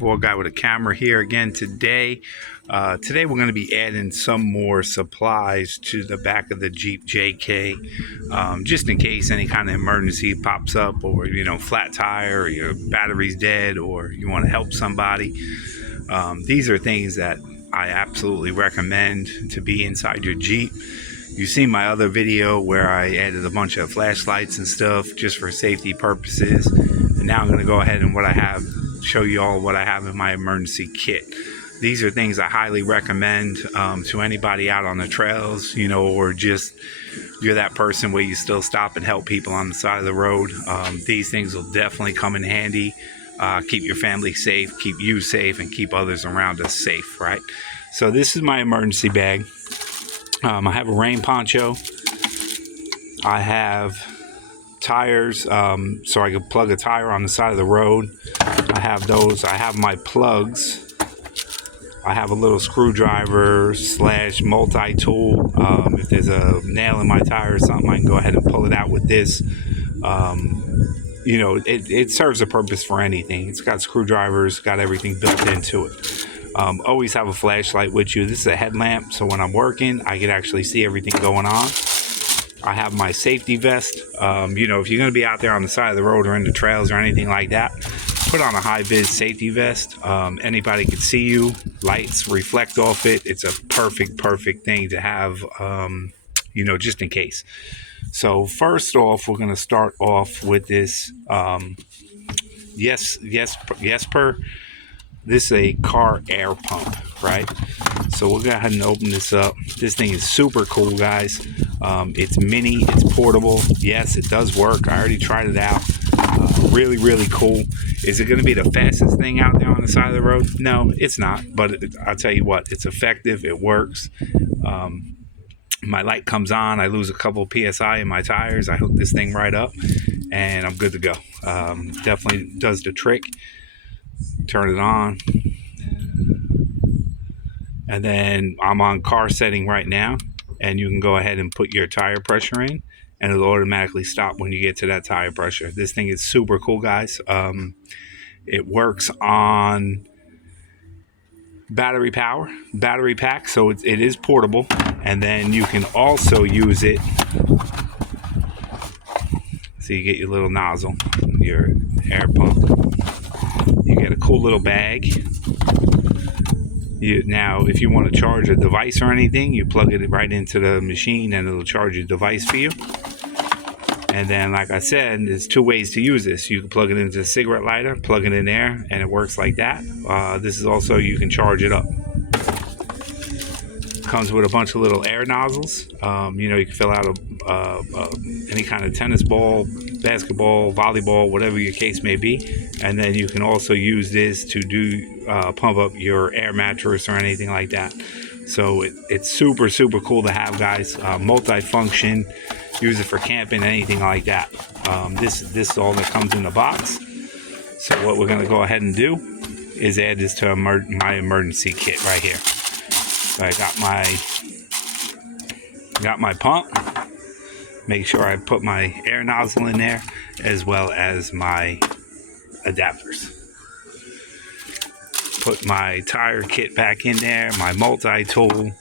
Guy with a camera here again today. Today we're going to be adding some more supplies to the back of the Jeep JK, just in case any kind of emergency pops up, or flat tire, or your battery's dead, or you want to help somebody. These are things that I absolutely recommend to be inside your Jeep. You've seen my other video where I added a bunch of flashlights and stuff just for safety purposes, and now I'm going to go ahead and show you all what I have in my emergency kit. These are things I highly recommend to anybody out on the trails, or just you're that person where you still stop and help people on the side of the road. These things will definitely come in handy. Keep your family safe, keep you safe, and keep others around us safe, right? So this is my emergency bag. I have a rain poncho. I have tires, so I can plug a tire on the side of the road. I have those. I have my plugs. I have a little screwdriver / multi-tool. If there's a nail in my tire or something, I can go ahead and pull it out with this. It serves a purpose for anything. It's got screwdrivers, got everything built into it. Always have a flashlight with you. This is a headlamp, so when I'm working, I can actually see everything going on. I have my safety vest. If you're going to be out there on the side of the road or in the trails or anything like that, put on a high-vis safety vest. Anybody can see you. Lights reflect off it. It's a perfect thing to have, just in case. So first off, we're going to start off with this Jesper. This is a car air pump, right? So we'll go ahead and open this up. This thing is super cool, guys. It's mini, it's portable. Yes, it does work. I already tried it out. Really cool. Is it going to be the fastest thing out there on the side of the road? No, it's not. But I'll tell you what, it's effective. It works. My light comes on. I lose a couple PSI in my tires. I hook this thing right up, and I'm good to go. Definitely does the trick. Turn it on, and then I'm on car setting right now, and you can go ahead and put your tire pressure in, and it'll automatically stop when you get to that tire pressure. This thing is super cool, guys. It works on battery pack, so it is portable, and then you can also use it. So you get your little nozzle, your air pump. You get a cool little bag. Now, if you want to charge a device or anything, you plug it right into the machine and it'll charge your device for you. And then, like I said, there's two ways to use this. You can plug it into a cigarette lighter, plug it in there, and it works like that. This is also, you can charge it up. Comes with a bunch of little air nozzles. You can fill out any kind of tennis ball, basketball, volleyball, whatever your case may be. And then you can also use this to pump up your air mattress or anything like that. So it's super cool to have, guys. Multi-function. Use it for camping, anything like that. This is all that comes in the box. So what we're going to go ahead and do is add this to my emergency kit right here. So I got my pump. Make sure I put my air nozzle in there, as well as my adapters. Put my tire kit back in there, my multi-tool,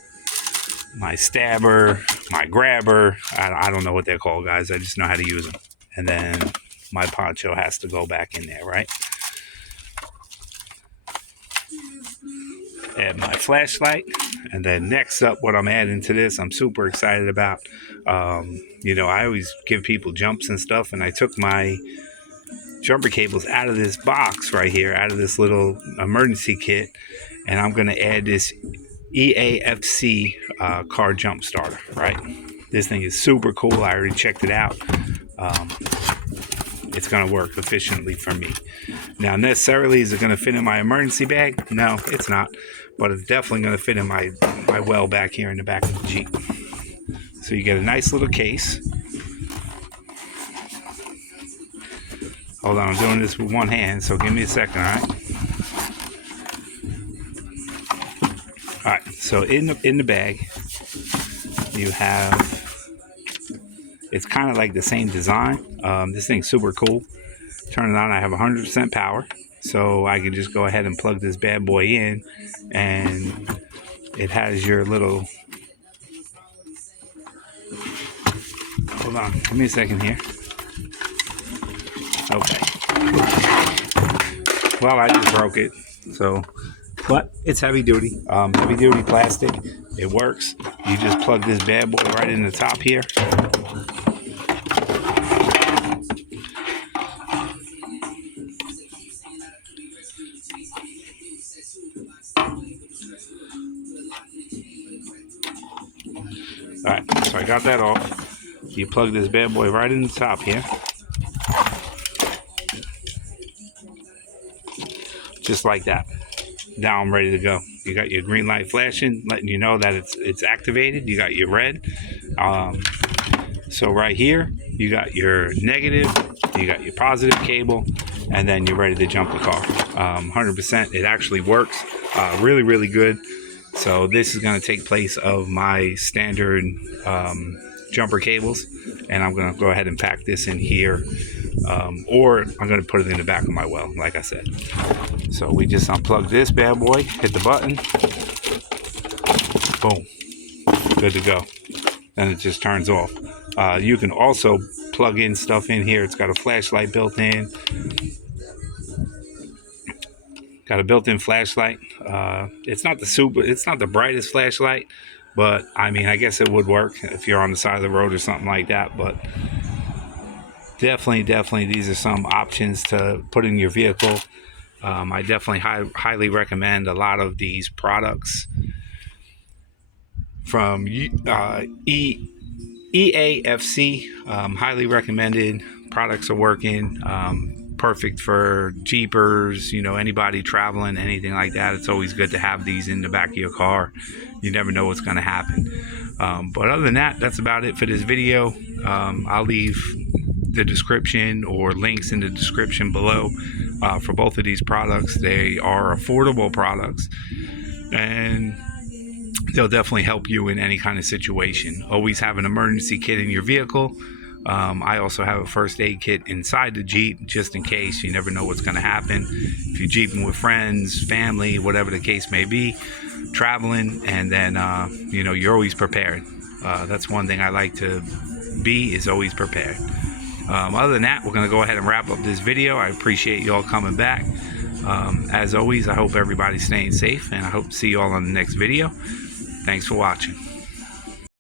my stabber, my grabber. I don't know what they're called, guys. I just know how to use them. And then my poncho has to go back in there, right? Add my flashlight, and then next up, what I'm adding to this, I'm super excited about. I always give people jumps and stuff, and I took my jumper cables out of this box right here, out of this little emergency kit, and I'm going to add this EAFC car jump starter, right? This thing is super cool. I already checked it out. It's going to work efficiently for me. Now, necessarily, is it going to fit in my emergency bag? No, it's not. But it's definitely going to fit in my well back here in the back of the Jeep. So you get a nice little case. Hold on, I'm doing this with one hand, so give me a second, all right? All right, so in the bag, you have, it's kind of like the same design. This thing's super cool. Turn it on, I have 100% power. So I can just go ahead and plug this bad boy in, and it has your little, hold on, give me a second here. Okay. Well, I just broke it. So, but it's heavy duty plastic. It works. You just plug this bad boy right in the top here. Alright, so I got that off. You plug this bad boy right in the top here. Just like that. Now I'm ready to go. You got your green light flashing, letting you know that it's activated. You got your red. So right here, you got your negative, you got your positive cable, and then you're ready to jump the car. 100%, it actually works. Really, really good. So this is going to take place of my standard jumper cables, and I'm going to go ahead and pack this in here, or I'm going to put it in the back of my well, like I said. So we just unplug this bad boy, hit the button, boom, good to go. Then it just turns off. You can also plug in stuff in here. It's got a flashlight built in. Got a built-in flashlight. It's not the brightest flashlight, but I mean, I guess it would work if you're on the side of the road or something like that. But definitely, these are some options to put in your vehicle. I definitely highly recommend a lot of these products from EAFC. Highly recommended. Products are working. Perfect for Jeepers, you know, anybody traveling, anything like that. It's always good to have these in the back of your car. You never know what's going to happen. But other than that, that's about it for this video. I'll leave the description or links in the description below for both of these products. They are affordable products, and they'll definitely help you in any kind of situation. Always have an emergency kit in your vehicle. I also have a first aid kit inside the Jeep, just in case. You never know what's going to happen. If you're Jeeping with friends, family, whatever the case may be, traveling, and then, you know, you're always prepared. That's one thing I like to be, is always prepared. Other than that, we're going to go ahead and wrap up this video. I appreciate you all coming back. As always, I hope everybody's staying safe, and I hope to see you all on the next video. Thanks for watching.